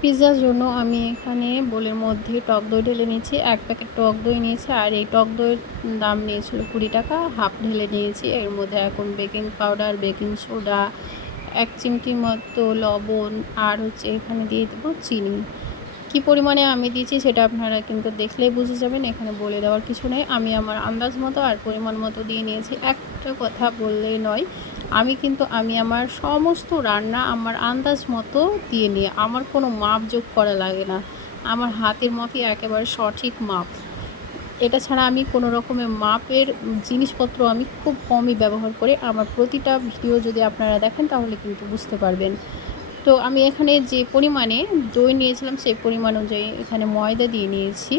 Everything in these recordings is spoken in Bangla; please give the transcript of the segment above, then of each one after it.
পিৎজার জন্য আমি এখানে বোলের মধ্যে টক দই ঢেলে নিয়েছি, এক প্যাকেট টক দই নিয়েছি, আর এই টক দইয়ের দাম নিয়েছিল কুড়ি টাকা, হাফ ঢেলে নিয়েছি। এর মধ্যে এখন বেকিং পাউডার, বেকিং সোডা, এক চিমটি মতো লবণ, আর হচ্ছে এখানে দিয়ে দেবো চিনি। কি পরিমাণে আমি দিয়েছি সেটা আপনারা কিন্তু দেখলেই বুঝে যাবেন, এখানে বলে দেওয়ার কিছু নেই। আমি আমার আন্দাজ মতো আর পরিমাণ মতো দিয়ে নিয়েছি। একটা কথা বললেই নয় আমি কিন্তু, আমি আমার সমস্ত রান্না আমার আন্দাজ মতো দিয়ে নিই। আমার কোনো মাপ যোগ করা লাগে না। আমার হাতের মতোই একেবারে সঠিক মাপ। এটা ছাড়া আমি কোনো রকমের মাপের জিনিসপত্র আমি খুব কমই ব্যবহার করি। আমার প্রতিটা ভিডিও যদি আপনারা দেখেন তাহলে কিন্তু বুঝতে পারবেন। তো আমি এখানে যে পরিমাণে দই নিয়েছিলাম, সেই পরিমাণ অনুযায়ী এখানে ময়দা দিয়ে নিয়েছি।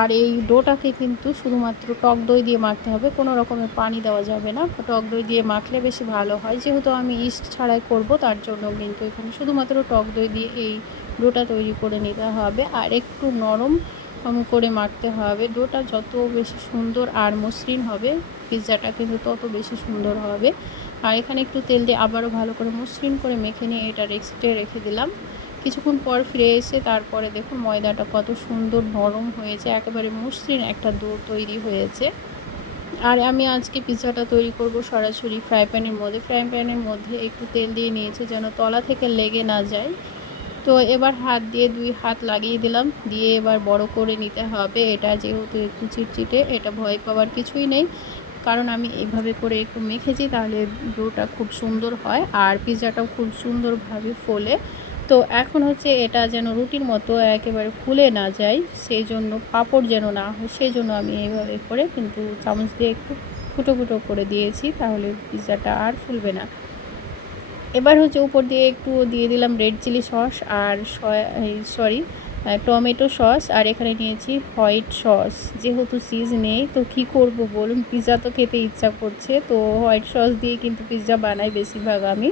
আর এই ডোটাকে কিন্তু শুধুমাত্র টক দই দিয়ে মাখতে হবে। কোনো রকমের পানি দেওয়া যাবে না। টক দই দিয়ে মাখলে বেশি ভালো হয়। যেহেতু আমি ইস্ট ছাড়াই করব, তার জন্য কিন্তু এখানে শুধুমাত্র টক দই দিয়ে এই ডোটা তৈরি করে নিতে হবে। আর একটু নরম করে মাখতে হবে। ডোটা যত বেশি সুন্দর আর মসৃণ হবে, পিৎজাটা কিন্তু তত বেশি সুন্দর হবে। আর এখানে একটু তেল দিয়ে আবারও ভালো করে মসৃণ করে মেখে নিয়ে এটা রেক্সটে রেখে দিলাম। কিছুক্ষণ পর ফিরে এসে তারপরে দেখুন ময়দাটা কত সুন্দর নরম হয়েছে, একেবারে মসৃণ একটা দো তৈরি হয়েছে। আর আমি আজকে পিৎজাটা তৈরি করব সরাসরি ফ্রাই প্যানের মধ্যে। ফ্রাই প্যানের মধ্যে একটু তেল দিয়ে নিয়েছে যেন তলা থেকে লেগে না যায়। তো এবার হাত দিয়ে দুই হাত লাগিয়ে দিলাম, দিয়ে এবার বড় করে নিতে হবে। এটা যেহেতু একটু চিটচিটে, এটা ভয় পাওয়ার কিছুই নেই। কারণ আমি এইভাবে করে একটু মেখেছি, তাহলে ডোটা খুব সুন্দর হয়। আর পিৎজাটাও খুব সুন্দরভাবে ফোলে। তো এখন হচ্ছে এটা যেন রুটির মতো একেবারে ফুলে না যায় সেই জন্য পাপড় যেন না হয় সেই জন্য আমি এইভাবে করে কিন্তু চামচ দিয়ে একটু ফুটো ফুটো করে দিয়েছি, তাহলে পিৎজাটা আর ফুলবে না। এবার হচ্ছে উপর দিয়ে একটু দিয়ে দিলাম রেড চিলি সস আর সরি টমেটো সস, আর এখানে নিয়েছি হোয়াইট সস। যেহেতু চিজ নেই, তো কি করব বলুন? পিৎজা তো খেতে ইচ্ছা করছে, তো হোয়াইট সস দিয়ে কিন্তু পিৎজা বানাই বেশিরভাগ আমি।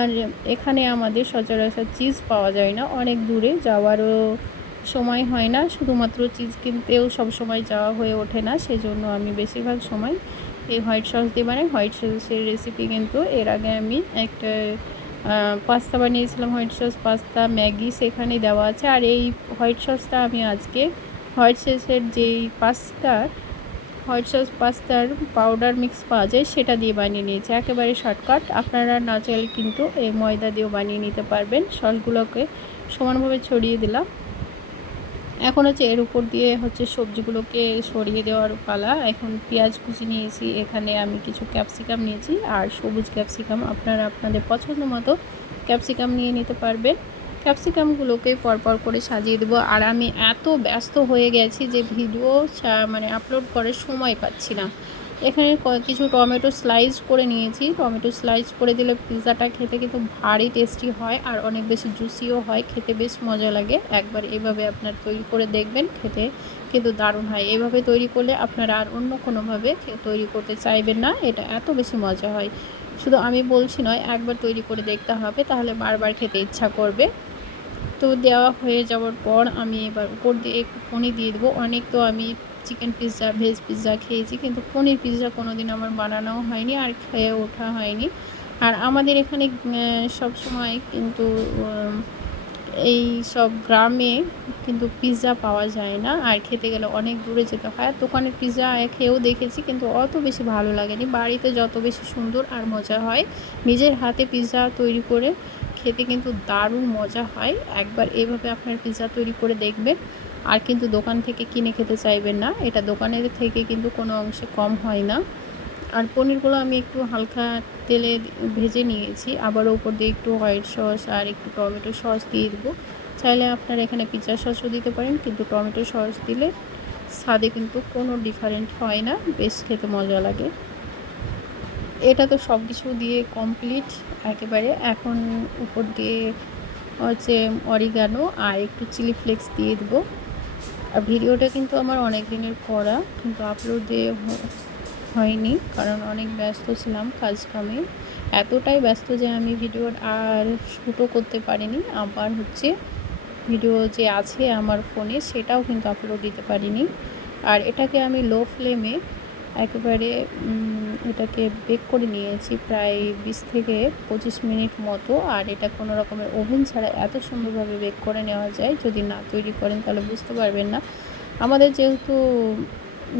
আর এখানে আমাদের সচরাচর চিজ পাওয়া যায় না, অনেক দূরে যাওয়ারও সময় হয় না। শুধুমাত্র চিজ কিনতেও সব সময় যাওয়া হয়ে ওঠে না, সেজন্য আমি বেশিরভাগ সময় এই হোয়াইট সস দিয়ে বানাই। হোয়াইট সসের রেসিপি কিন্তু এর আগে আমি একটা পাস্তা বানিয়েছিলাম হোয়াইট সস পাস্তা ম্যাগি সেখানে দেওয়া আছে। আর এই হোয়াইট সসটা আমি আজকে হোয়াইট সসের যেই পাস্তা হোয়াইট সস, পাস্তার পাউডার মিক্স পাওয়া যায়, সেটা দিয়ে বানিয়ে নিয়েছি। একেবারে শর্টকাট। আপনারা না চাইলে কিন্তু এই ময়দা দিয়েও বানিয়ে নিতে পারবেন। সসগুলোকে সমানভাবে ছড়িয়ে দিলাম। এখন হচ্ছে এর উপর দিয়ে হচ্ছে সবজিগুলোকে সরিয়ে দেওয়ার পালা। এখন পেঁয়াজ কুচি নিয়েছি। এখানে আমি কিছু ক্যাপসিকাম নিয়েছি। আর সবুজ ক্যাপসিকাম আপনারা আপনাদের পছন্দ মতো ক্যাপসিকাম নিয়ে নিতে পারবেন। ক্যাপসিকামগুলোকে পরপর করে সাজিয়ে দেবো। আর আমি এত ব্যস্ত হয়ে গেছি যে ভিডিও মানে আপলোড করার সময় পাচ্ছি না। এখানে কিছু টমেটো স্লাইস করে নিয়েছি। টমেটো স্লাইস করে দিলে পিৎজাটা খেতে কিন্তু ভারী টেস্টি হয় আর অনেক বেশি জুসিও হয়। খেতে বেশ মজা লাগে। একবার এভাবে আপনার তৈরি করে দেখবেন, খেতে কিন্তু দারুণ হয়। এভাবে তৈরি করলে আপনারা আর অন্য কোনোভাবে তৈরি করতে চাইবেন না। এটা এত বেশি মজা হয়। শুধু আমি বলছি নয়, একবার তৈরি করে দেখতে হবে। তাহলে বারবার খেতে ইচ্ছা করবে। তো দেওয়া হয়ে যাওয়ার পর আমি এবার উপর দিয়ে পনির দিয়ে দেবো। অনেক তো আমি চিকেন পিৎজা ভেজ পিৎজা খেয়েছি, কিন্তু পনির পিৎজা কোনো দিন আমার বানানোও হয়নি আর খেয়ে ওঠা হয়নি। আর আমাদের এখানে সব সময় কিন্তু এই সব গ্রামে কিন্তু পিৎজা পাওয়া যায় না। আর খেতে গেলে অনেক দূরে যেতে হয়। আর দোকানের পিৎজা খেয়েও দেখেছি, কিন্তু অত বেশি ভালো লাগেনি। বাড়িতে যত বেশি সুন্দর আর মজা হয়, নিজের হাতে পিৎজা তৈরি করে খেতে কিন্তু দারুণ মজা হয়। একবার এভাবে আপনার পিৎজা তৈরি করে দেখবেন। আর কিন্তু দোকান থেকে কিনে খেতে চাইবেন না। এটা দোকানের থেকে কিন্তু কোনো অংশে কম হয় না। আর পনিরগুলো আমি একটু হালকা তেলে ভেজে নিয়েছি। আবার ওপর দিয়ে একটু হোয়াইট সস আর একটু টমেটো সস দিয়ে দেবো। চাইলে আপনারা এখানে পিৎজা সসও দিতে পারেন। কিন্তু টমেটো সস দিলে স্বাদে কিন্তু কোনো ডিফারেন্ট হয় না। বেশ খেতে মজা লাগে। এটা তো সব কিছু দিয়ে কমপ্লিট একেবারে। এখন উপর দিয়ে হচ্ছে অরিগানো আর একটু চিলি ফ্লেক্স দিয়ে দেবো। আর ভিডিওটা কিন্তু আমার অনেক দিনের করা, কিন্তু আপলোড দিয়ে হয়নি, কারণ অনেক ব্যস্ত ছিলাম কাজ কামে। এতটাই ব্যস্ত যে আমি ভিডিও আর শ্যুটও করতে পারিনি। আবার হচ্ছে ভিডিও যে আছে আমার ফোনে সেটাও কিন্তু আপলোড দিতে পারিনি। আর এটাকে আমি লো ফ্লেমে একেবারে এটাকে বেক করে নিয়েছি প্রায় বিশ থেকে পঁচিশ মিনিট মতো। আর এটা কোনো রকমের ওভেন ছাড়া এত সুন্দরভাবে বেক করে নেওয়া যায়, যদি না তৈরি করেন তাহলে বুঝতে পারবেন না। আমাদের যেহেতু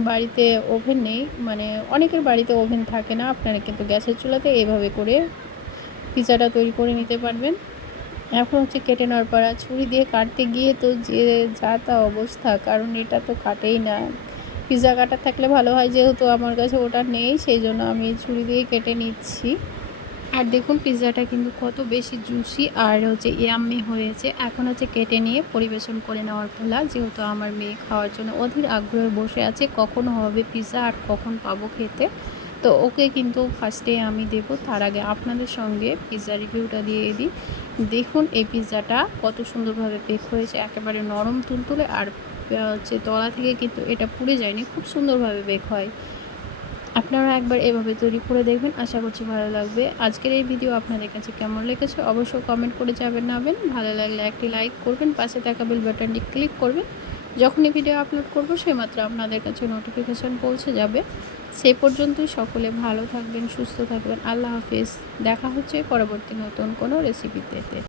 বাড়িতে ওভেন নেই মানে অনেকের বাড়িতে ওভেন থাকে না, আপনারা কিন্তু গ্যাসের চুলাতে এইভাবে করে পিৎজাটা তৈরি করে নিতে পারবেন। এখন হচ্ছে কেটে নেওয়ার পর ছুরি দিয়ে কাটতে গিয়ে তো যে যা তা অবস্থা, কারণ এটা তো কাটেই না। পিৎজা কাটা থাকলে ভালো হয়, যেহেতু আমার কাছে ওটা নেই, সেই জন্য আমি ছুরি দিয়ে কেটে নিচ্ছি। আর দেখুন পিৎজাটা কিন্তু কত বেশি জুসি আর হচ্ছে ইয়াম্মি হয়েছে। এখন হচ্ছে কেটে নিয়ে পরিবেশন করে নেওয়ার পালা, যেহেতু আমার মেয়ে খাওয়ার জন্য অধীর আগ্রহে বসে আছে, কখন হবে পিৎজা আর কখন পাবো খেতে। তো ওকে কিন্তু ফার্স্টে আমি দেব, তার আগে আপনাদের সঙ্গে পিৎজা রিভিউটা দিয়ে দিই। দেখুন, এই পিৎজাটা কত সুন্দরভাবে বেক হয়েছে, একেবারে নরম তুলতুলে আর হচ্ছে তলা থেকে কিন্তু এটা পুড়ে যায়নি, খুব সুন্দরভাবে বেক হয়। আপনারা একবার এভাবে তৈরি করে দেখবেন, আশা করছি ভালো লাগবে। আজকের এই ভিডিও আপনাদের কাছে কেমন লেগেছে অবশ্যই কমেন্ট করে যাবেন নাবেন। ভালো লাগলে একটি লাইক করবেন, পাশে থাকা বেল বাটনটি ক্লিক করবেন। যখনই ভিডিও আপলোড করব, সেইমাত্র আপনাদের কাছে নোটিফিকেশান পৌঁছে যাবে। সে পর্যন্তই সকলে ভালো থাকবেন, সুস্থ থাকবেন। আল্লাহ হাফিজ। দেখা হচ্ছে পরবর্তী নতুন কোনো রেসিপিতে